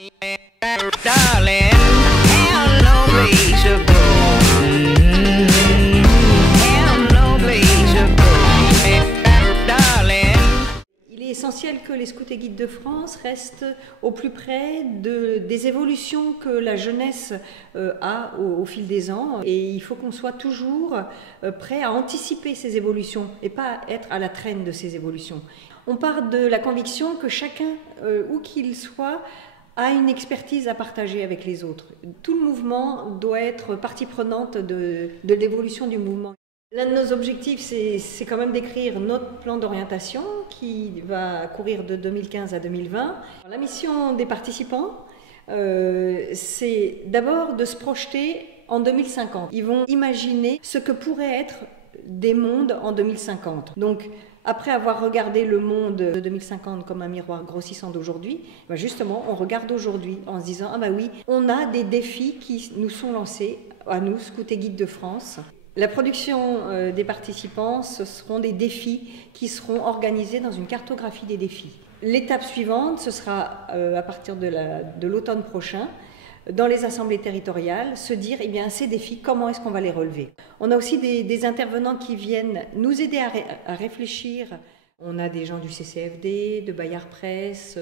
Il est essentiel que les Scouts et Guides de France restent au plus près des évolutions que la jeunesse a au fil des ans. Et il faut qu'on soit toujours prêt à anticiper ces évolutions et pas être à la traîne de ces évolutions. On part de la conviction que chacun, où qu'il soit, a une expertise à partager avec les autres. Tout le mouvement doit être partie prenante de l'évolution du mouvement. L'un de nos objectifs, c'est quand même d'écrire notre plan d'orientation qui va courir de 2015 à 2020. La mission des participants, c'est d'abord de se projeter en 2050. Ils vont imaginer ce que pourrait être des mondes en 2050. Donc, après avoir regardé le monde de 2050 comme un miroir grossissant d'aujourd'hui, ben justement, on regarde aujourd'hui en se disant « Ah ben oui, on a des défis qui nous sont lancés, à nous, Scouts et Guides de France ». La production des participants, ce seront des défis qui seront organisés dans une cartographie des défis. L'étape suivante, ce sera à partir de l'automne prochain, dans les assemblées territoriales, se dire, eh bien, ces défis, comment est-ce qu'on va les relever? On a aussi des intervenants qui viennent nous aider à réfléchir. On a des gens du CCFD, de Bayard Presse,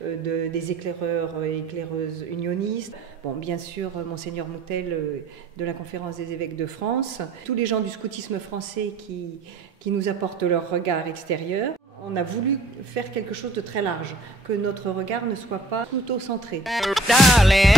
des éclaireurs et éclaireuses unionistes. Bon, bien sûr, Monseigneur Moutel de la Conférence des évêques de France. Tous les gens du scoutisme français qui nous apportent leur regard extérieur. On a voulu faire quelque chose de très large, que notre regard ne soit pas scouto-centré. Darling,